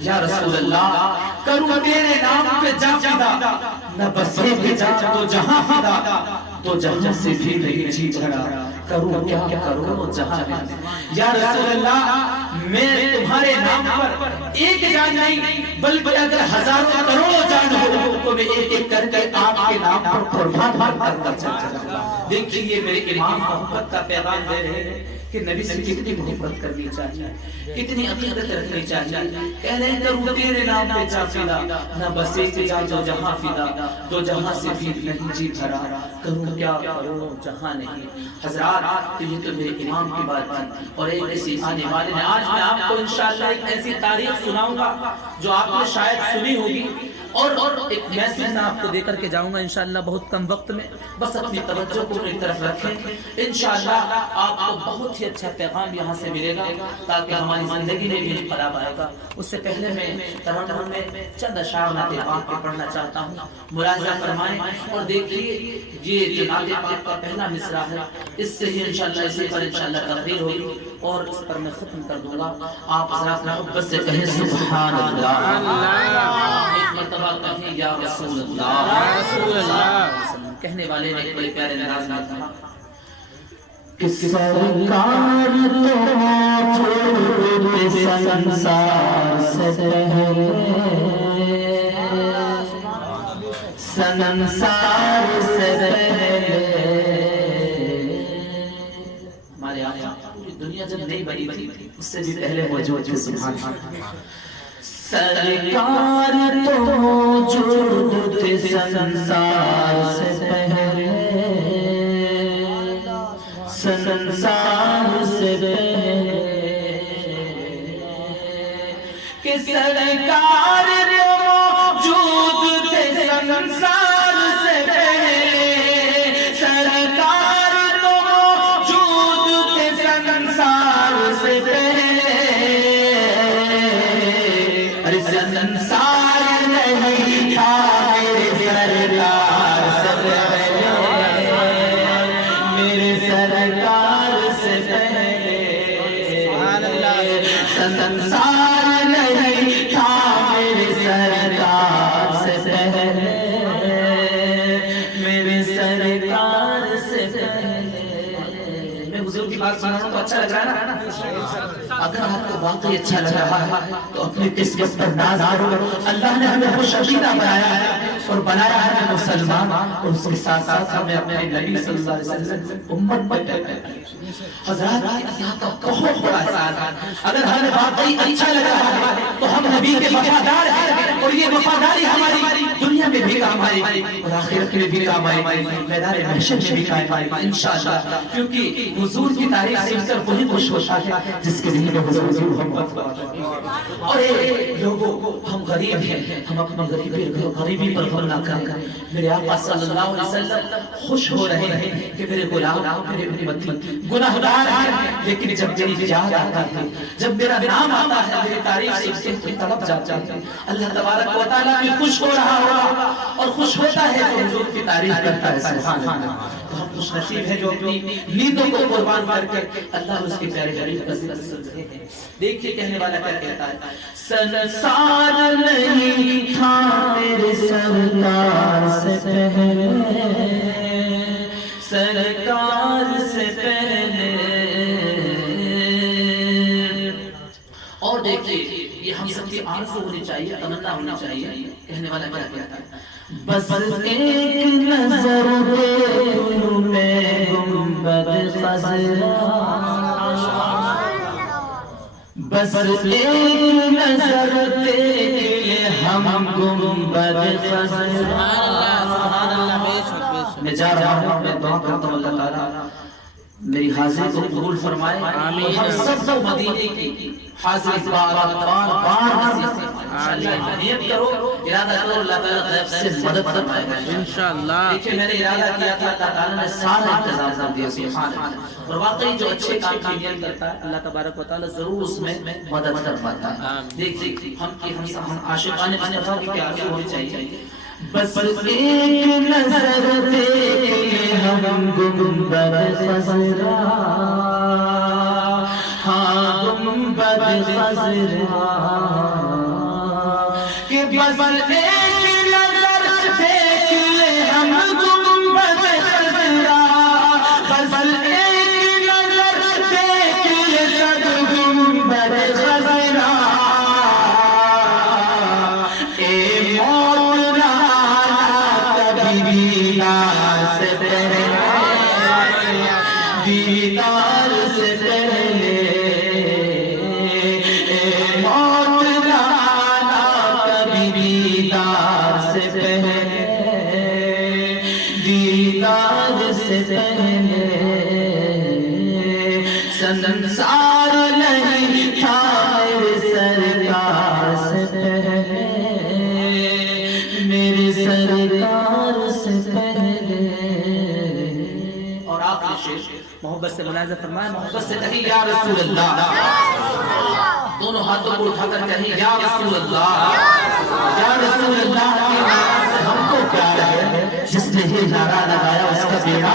یا رسول اللہ کروں تیرے نام پہ جا فدا، نہ بس ایک جا تو جہاں فدا، تو جہاں سے بھی نہیں جی بھرا، کروں کیا کروں جہاں میں۔ یا رسول اللہ میں تمہارے نام پر ایک جان نہیں بلکہ اگر ہزاروں کروڑوں جان ہو تو میں ایک ایک کر کے آپ کے نام پر قربان کرتا چلا۔ دیکھیے میرے امام محبت کا پیغام دے رہے ہیں کہ نبی سے کتنی محبت کرنی چاہیے، کتنی عقیدت رکھنی چاہیے۔ کہہ رہے ہیں کروں تیرے نام پہ جا فدا، نہ بس ایک جا جو جہاں فدا، تو جہاں سے بھی نہیں جی بھرا، کروں کیا کروں جہاں نہیں۔ حضرات یہ تو میرے امام کی بات تھی، اور ایک ایسی آنے والے نے آج میں آپ کو انشاءاللہ ایک ایسی تاریخ سناؤں گا جو آپ نے شاید سنی ہوگی، اور ایک میسج میں آپ کو دے کر کے جاؤں گا انشاءاللہ بہت کم وقت میں، بس اپنی توجہ کو میری طرف رکھیں، انشاءاللہ آپ کو بہت ہی اچھا پیغام یہاں سے ملے گا تاکہ ہماری زندگی میں بھی انقلاب آئے گا۔ اس سے پہلے میں ترنم میں چند اشعار نعت پاک کے پڑھنا چاہتا ہوں، ملاحظہ فرمائیں اور دیکھیے یہ جو نعت پاک کا پہلا مصرع ہے اس سے ہی انشاءاللہ اسی پر انشاءاللہ تقریر ہوگی اور اس پر میں ختم کر دوں گا۔ آپ حضرات محبت سے کہیں سبحان اللہ، ایک مرتبہ کہیں یا رسول اللہ۔ کہنے والے نے بڑے پیارے انداز میں کہا کہ سرکار تو چھوڑتے سنسار سے پہلے، سنسار سے پہلے، ہمارے آقا پوری دنیا جب نہیں بنی تھی اس سے بھی پہلے موجود تھے۔ سبحان اللہ، سرکار تو موجود تھے سنسار سے پہلے، سنسار سے پہلے، کہ سرکار تو موجود تھے سنسار سے پہلے، سرکار تو موجود تھے سنسار سے پہلے، سنسار نہیں تھا میرے سرکار سے پہلے، میرے سرکار سے پہلے، سنسار نہیں تھا میرے سرکار سے پہلے، میرے سرکار سے پہلے۔ میں بزرگ کی بات سنا تو اچھا لگ رہا ہے نا؟ اگر آپ کو واقعی اچھا لگ رہا ہے تو اپنی قسمت پر ناز کرو، اللہ نے ہمیں خوش عقیدہ بنایا ہے اور بنایا ہے ہمیں مسلمان، اور اس کے ساتھ ساتھ ہمیں اپنے نبی صلی اللہ علیہ وسلم امت بنایا ہے۔ حضرات اللہ کا بہت بڑا احسان ہے، اگر ہمیں واقعی اچھا لگ رہا ہے تو ہم نبی کے وفادار ہیں، اور یہ وفاداری ہماری دنیا میں بھی کام آئے گی اور آخرت میں بھی کام آئے گی، میدان محشر میں بھی کام آئے گی انشاءاللہ، کیونکہ حضور کی تعریف سن کر وہی خوش ہوتا ہے جس کے ذہن میں حضور کی محبت ہو۔ اور لوگوں ہم غریب ہیں، ہم اپنی غریبی پر غم نہ کریں۔ میرے آقا صلی اللہ علیہ وسلم خوش ہو رہے ہیں کہ میرے غلام میرے امتی گناہگار ہیں، لیکن جب میری یاد آتی ہے، جب میرا نام آتا ہے، میری تعریف سن کے تڑپ جاتے ہیں، اللہ تبارک و تعالیٰ بھی خوش ہو رہا ہوگا اور خوش ہوتا ہے تو حضور کی تعریف کرتا ہے۔ سبحان اللہ، تو ہم خوش نصیب ہیں جو اپنی نیندوں کو قربان کر کے اللہ اس کے پیارے غریب کا ذکر سن رہے ہیں۔ دیکھیے کہنے والا کیا کہتا ہے، سنسار نہیں تھا میرے سرکار سے پہلے، سرکار سے پہلے۔ اور دیکھیے یہ ہم سب کی آرزو ہونی چاہیے، تمنا ہونی چاہیے۔ کہنے والا کیا کہتا ہے، بس ایک نظر دیکھوں میں گنبد خضرا، بس ایک نظر دیکھے ہم گنبد خضرا۔ میں جا رہا ہوں، میں دعا کرتا ہوں اللہ تعالیٰ میری حاضری کو قبول فرمائے، اور ہم سب کو مدینے کی حاضری بار بار نیت کرو، ارادہ کرو، اللہ تعالیٰ غیب سے مدد فرمائے گا انشاءاللہ۔ دیکھیں میں نے ارادہ کیا تھا، اللہ تعالیٰ نے سارا انتظام دیا، سبحان اللہ، اور واقعی جو اچھے کام کی نیت کرتا ہے اللہ تبارک و تعالیٰ ضرور اس میں مدد فرماتا ہے۔ دیکھیں ہم عاشقان مصطفیٰ کی کیا آرزو ہونی چاہیے، بس ایک نظر دیکھے ہم گنبد خضرا، ہاں گنبد خضرا، بس ایک نظر دیکھ لے ہم گنبد خضرا، بس ایک نظر دیکھ لے سب گنبد خضرا، اے موت نہ کبھی دیدار سے پہلے، دیدار سے پہلے، اے موت نہ کبھی دیدار سے پہلے، دیدار سے پہلے، سنسار نہیں تھا میرے سرکار سے پہلے، میرے سرکار سے پہلے۔ اور آخری شعر محبت سے ملاحظہ فرمائیں، محبت سے کہیں یا رسول اللہ، دونوں ہاتھوں کو اٹھا کر کہیں یا رسول اللہ، یا رسول اللہ کی آواز سے ہم کو پیار ہے، جس نے یہ نعرہ لگایا اس کا بیڑا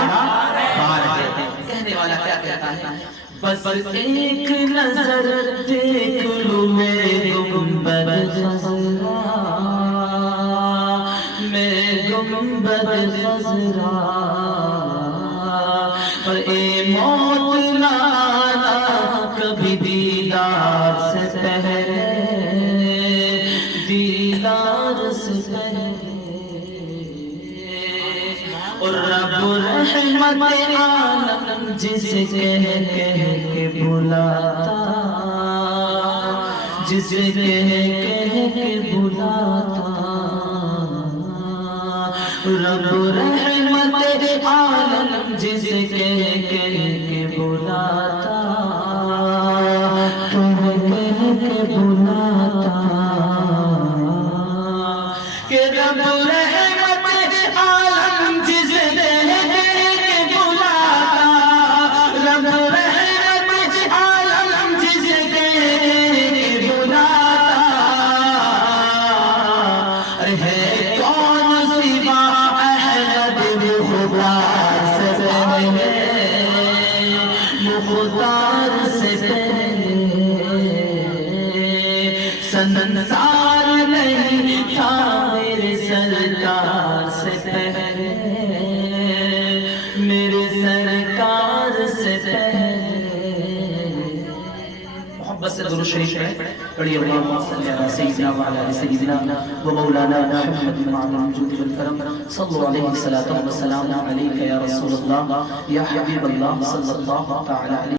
پار ہے۔ کہنے والا کیا کہتا ہے؟ بس ایک نظر دیکھ لو میں گنبد خضرا، میں گنبد خضرا، اور اے موت لانا کبھی دیدار سے پہلے، دیدار سے پہلے، اور رب رحمت عالم جسے کہہ کے بلاتا، جسے کہہ کے بلاتا، رب رحمت عالم جسے کہہ کے بلاتا، کہہ کے بلاتا، کہ رب رحمت عالم جسے کہہ کے بلاتا، رب رحمت عالم جسے کہہ کے بلاتا، ہے کون سوا احمد مختار سے پہلے، مختار سے پہلے، سنسار نہیں تھا میرے سرکار سے پہلے، میرے سرکار سے پہلے۔ محبت سے درود شریف پڑھیے، اللہم صلی علی سیدنا وعلی آل سیدنا و مولانا محمد وعلی الجود والکرم، صلو علیہ الصلاۃ والسلام علیک یا رسول اللہ یا حبیب اللہ صلی اللہ تعالی علیہ